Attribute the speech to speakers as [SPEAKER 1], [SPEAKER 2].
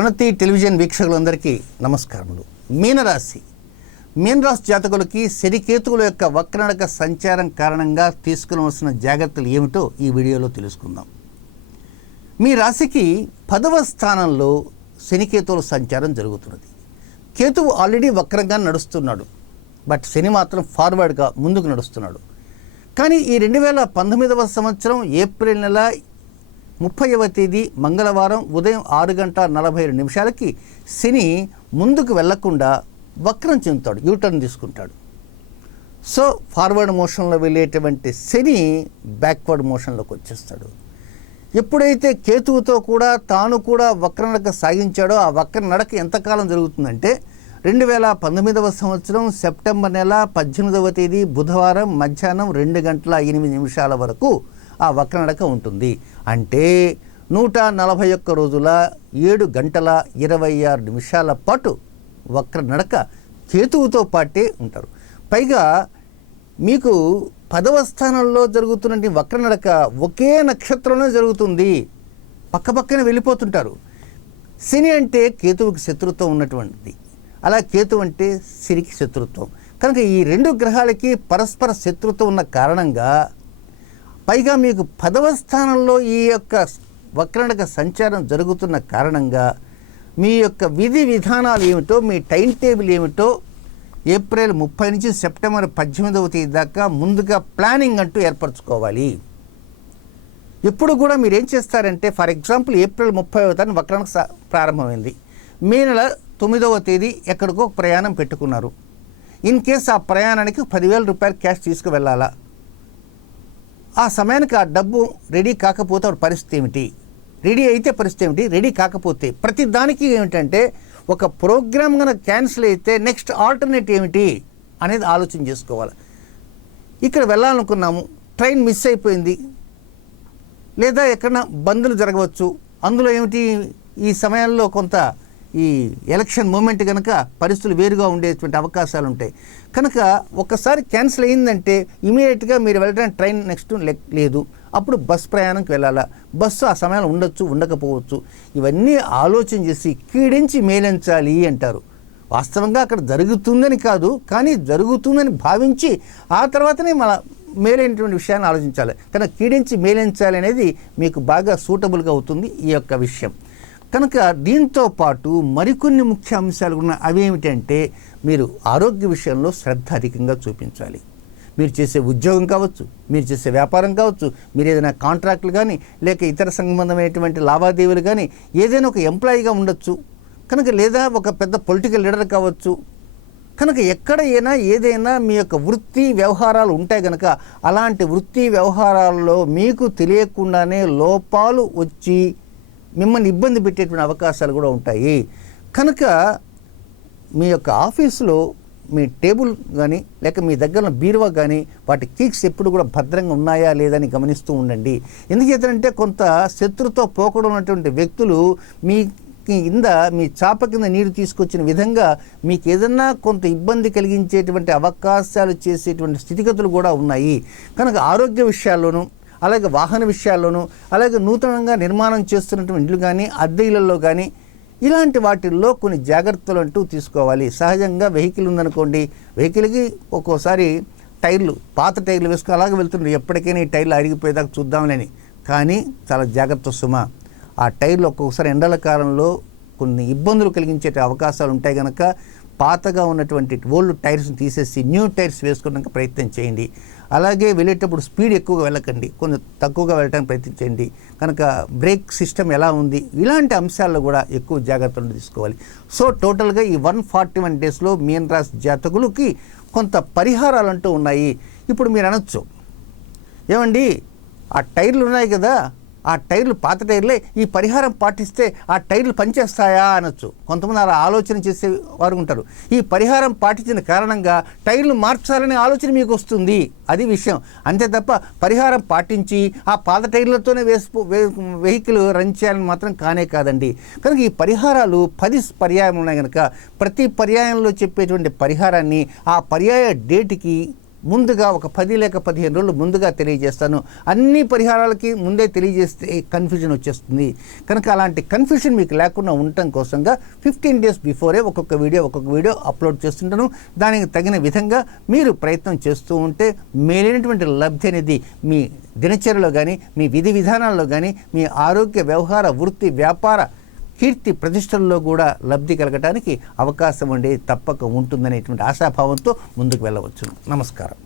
[SPEAKER 1] ప్రణతి television వీక్షకులందరికీ నమస్కారములు. మీనరాశి. మీనరాశి జాతకులకి శనికేతువుల యొక్క వక్రనడక సంచారం కారణంగా తీసుకునవలసిన జాగ్రత్తలు ఏమిటో ఈ వీడియోలో తెలుసుకుందాం. మీ రాశికి పదవ స్థానంలో శనికేతువుల సంచారం జరుగుతున్నది. కేతువు ఆల్రెడీ వక్రంగా నడుస్తున్నాడు. బట్ శని మాత్రం ఫార్వర్డ్గా ముందుకు నడుస్తున్నాడు. కానీ ఈ రెండు వేల పంతొమ్మిదవ సంవత్సరం ఏప్రిల్ నెల ముప్పైవ తేదీ మంగళవారం ఉదయం ఆరు గంట నలభై రెండు నిమిషాలకి శని ముందుకు వెళ్ళకుండా వక్రం చెందుతాడు యూటర్న్ తీసుకుంటాడు. సో ఫార్వర్డ్ మోషన్లో వెళ్ళేటువంటి శని బ్యాక్వర్డ్ మోషన్లోకి వచ్చేస్తాడు. ఎప్పుడైతే కేతువుతో కూడా తాను కూడా వక్ర నడక సాగించాడో ఆ వక్ర నడక ఎంతకాలం జరుగుతుందంటే రెండు వేల పంతొమ్మిదవ సంవత్సరం సెప్టెంబర్ నెల పద్దెనిమిదవ తేదీ బుధవారం మధ్యాహ్నం రెండు గంటల ఎనిమిది నిమిషాల వరకు ఆ వక్ర నడక ఉంటుంది. అంటే నూట నలభై ఒక్క రోజుల ఏడు గంటల ఇరవై ఆరు నిమిషాల పాటు వక్ర నడక కేతువుతో పాటే ఉంటారు. పైగా మీకు పదవ స్థానంలో జరుగుతున్న వక్ర నడక ఒకే నక్షత్రంలో జరుగుతుంది. పక్కపక్కనే వెళ్ళిపోతుంటారు. శని అంటే కేతువుకి శత్రుత్వం ఉన్నటువంటిది. అలా కేతు అంటే శనికి శత్రుత్వం. కనుక ఈ రెండు గ్రహాలకి పరస్పర శత్రుత్వం ఉన్న కారణంగా పైగా మీకు పదవ స్థానంలో ఈ యొక్క వక్రణక సంచారం జరుగుతున్న కారణంగా మీ యొక్క విధి విధానాలు ఏమిటో మీ టైం టేబుల్ ఏమిటో ఏప్రిల్ ముప్పై నుంచి సెప్టెంబర్ పద్దెనిమిదవ తేదీ దాకా ముందుగా ప్లానింగ్ అంటూ ఏర్పరచుకోవాలి. ఎప్పుడు కూడా మీరు ఏం చేస్తారంటే ఫర్ ఎగ్జాంపుల్ ఏప్రిల్ ముప్పై తేదీ వక్రనక ప్రారంభమైంది. మే నెల తొమ్మిదవ తేదీ ఎక్కడికో ప్రయాణం పెట్టుకున్నారు. ఇన్ కేస్ ఆ ప్రయాణానికి పదివేల రూపాయలు క్యాష్ తీసుకువెళ్ళాలా? ఆ సమయానికి ఆ డబ్బు రెడీ కాకపోతే అప్పుడు పరిస్థితి ఏమిటి? రెడీ అయితే పరిస్థితి ఏమిటి? రెడీ కాకపోతే ప్రతి దానికి ఏమిటంటే ఒక ప్రోగ్రామ్ కనుక క్యాన్సిల్ అయితే నెక్స్ట్ ఆల్టర్నేట్ ఏమిటి అనేది ఆలోచన చేసుకోవాలి. ఇక్కడ వెళ్ళాలనుకున్నాము ట్రైన్ మిస్ అయిపోయింది. లేదా ఎక్కడన్నా బంద్లు జరగవచ్చు. అందులో ఏమిటి? ఈ సమయంలో కొంత ఈ ఎలక్షన్ మూమెంట్ కనుక పరిస్థితులు వేరుగా ఉండేటువంటి అవకాశాలు ఉంటాయి కనుక ఒకసారి క్యాన్సిల్ అయిందంటే ఇమీడియట్గా మీరు వెళ్ళడానికి ట్రైన్ నెక్స్ట్ లెక్ లేదు. అప్పుడు బస్ ప్రయాణంకి వెళ్ళాలా? బస్సు ఆ సమయంలో ఉండొచ్చు ఉండకపోవచ్చు. ఇవన్నీ ఆలోచన చేసి కీడించి మేలించాలి అంటారు. వాస్తవంగా అక్కడ జరుగుతుందని కాదు కానీ జరుగుతుందని భావించి ఆ తర్వాతనే మన మేలైనటువంటి విషయాన్ని ఆలోచించాలి. కానీ కీడించి మేలించాలి అనేది మీకు బాగా సూటబుల్గా అవుతుంది ఈ యొక్క విషయం. కనుక దీంతో పాటు మరికొన్ని ముఖ్య అంశాలు ఉన్న అవేమిటంటే మీరు ఆరోగ్య విషయంలో శ్రద్ధ అధికంగా చూపించాలి. మీరు చేసే ఉద్యోగం కావచ్చు మీరు చేసే వ్యాపారం కావచ్చు మీరు ఏదైనా కాంట్రాక్టులు కానీ లేక ఇతర సంబంధమైనటువంటి లావాదేవీలు కానీ ఏదైనా ఒక ఎంప్లాయీగా ఉండొచ్చు. కనుక లేదా ఒక పెద్ద పొలిటికల్ లీడర్ కావచ్చు. కనుక ఎక్కడైనా ఏదైనా మీ యొక్క వృత్తి వ్యవహారాలు ఉంటాయి కనుక అలాంటి వృత్తి వ్యవహారాల్లో మీకు తెలియకుండానే లోపాలు వచ్చి మిమ్మల్ని ఇబ్బంది పెట్టేటువంటి అవకాశాలు కూడా ఉంటాయి. కనుక మీ యొక్క ఆఫీసులో మీ టేబుల్ కానీ లేక మీ దగ్గర బీరువా కానీ వాటి కీక్స్ ఎప్పుడు కూడా భద్రంగా ఉన్నాయా లేదని గమనిస్తూ ఉండండి. ఎందుచేతంటే కొంత శత్రుతో పోకడం ఉన్నటువంటి వ్యక్తులు మీ కింద మీ చాప కింద నీరు తీసుకొచ్చిన విధంగా మీకు ఏదన్నా కొంత ఇబ్బంది కలిగించేటువంటి అవకాశాలు చేసేటువంటి స్థితిగతులు కూడా ఉన్నాయి. కనుక ఆరోగ్య విషయాల్లోనూ అలాగే వాహన విషయాల్లోనూ అలాగే నూతనంగా నిర్మాణం చేస్తున్నటువంటి ఇండ్లు కానీ అద్దె ఇళ్ళలో కానీ ఇలాంటి వాటిల్లో కొన్ని జాగ్రత్తలు అంటూ తీసుకోవాలి. సహజంగా వెహికల్ ఉందనుకోండి వెహికల్కి ఒక్కోసారి టైర్లు పాత టైర్లు వేసుకుని అలాగే వెళ్తుండ్రు. ఎప్పటికైనా ఈ టైర్లు అరిగిపోయేదాకా చూద్దాంలేని. కానీ చాలా జాగ్రత్త సుమ. ఆ టైర్లు ఒక్కొక్కసారి ఎండల కాలంలో కొన్ని ఇబ్బందులు కలిగించే అవకాశాలు ఉంటాయి కనుక పాతగా ఉన్నటువంటి ఓల్డ్ టైర్స్ని తీసేసి న్యూ టైర్స్ వేసుకోవడానికి ప్రయత్నం చేయండి. అలాగే వెళ్ళేటప్పుడు స్పీడ్ ఎక్కువగా వెళ్ళకండి. కొంచెం తక్కువగా వెళ్ళడానికి ప్రయత్నించండి కనుక బ్రేక్ సిస్టమ్ ఎలా ఉంది? ఇలాంటి అంశాల్లో కూడా ఎక్కువ జాగ్రత్తలు తీసుకోవాలి. సో టోటల్గా ఈ వన్ ఫార్టీ వన్ డేస్లో మీన్ రాశి జాతకులకి కొంత పరిహారాలు అంటూ ఉన్నాయి. ఇప్పుడు మీరు అనొచ్చు. ఏమండి? ఆ టైర్లు ఉన్నాయి కదా. ఆ టైర్లు పాత టైర్లే ఈ పరిహారం పాటిస్తే ఆ టైర్లు పనిచేస్తాయా అనొచ్చు. కొంతమంది అలా ఆలోచన చేసే వారు ఉంటారు. ఈ పరిహారం పాటించిన కారణంగా టైర్లు మార్చాలనే ఆలోచన మీకు వస్తుంది. అది విషయం. అంతే తప్ప పరిహారం పాటించి ఆ పాత టైర్లతోనే వేసిపో వెహికల్ రన్ చేయాలని మాత్రం కానే కాదండి. కనుక ఈ పరిహారాలు పది పర్యాయం ఉన్నాయి కనుక ప్రతి పర్యాయంలో చెప్పేటువంటి పరిహారాన్ని ఆ పర్యాయ డేట్కి ముందుగా ఒక పది లేక పదిహేను రోజులు ముందుగా తెలియజేస్తాను. అన్ని పరిహారాలకి ముందే తెలియజేస్తే కన్ఫ్యూజన్ వచ్చేస్తుంది. కనుక అలాంటి కన్ఫ్యూజన్ మీకు లేకుండా ఉండటం కోసంగా ఫిఫ్టీన్ డేస్ బిఫోరే ఒక్కొక్క వీడియో ఒక్కొక్క వీడియో అప్లోడ్ చేస్తుంటాను. దానికి తగిన విధంగా మీరు ప్రయత్నం చేస్తూ ఉంటే మేలైనటువంటి లబ్ధి అనేది మీ దినచర్యలో కానీ మీ విధి విధానాల్లో కానీ మీ ఆరోగ్య వ్యవహార వృత్తి వ్యాపార కీర్తి ప్రతిష్టల్లో కూడా లబ్ధి కలగటానికి అవకాశం ఉండే తప్పక ఉంటుందనేటువంటి ఆశాభావంతో ముందుకు వెళ్ళవచ్చు నమస్కారం.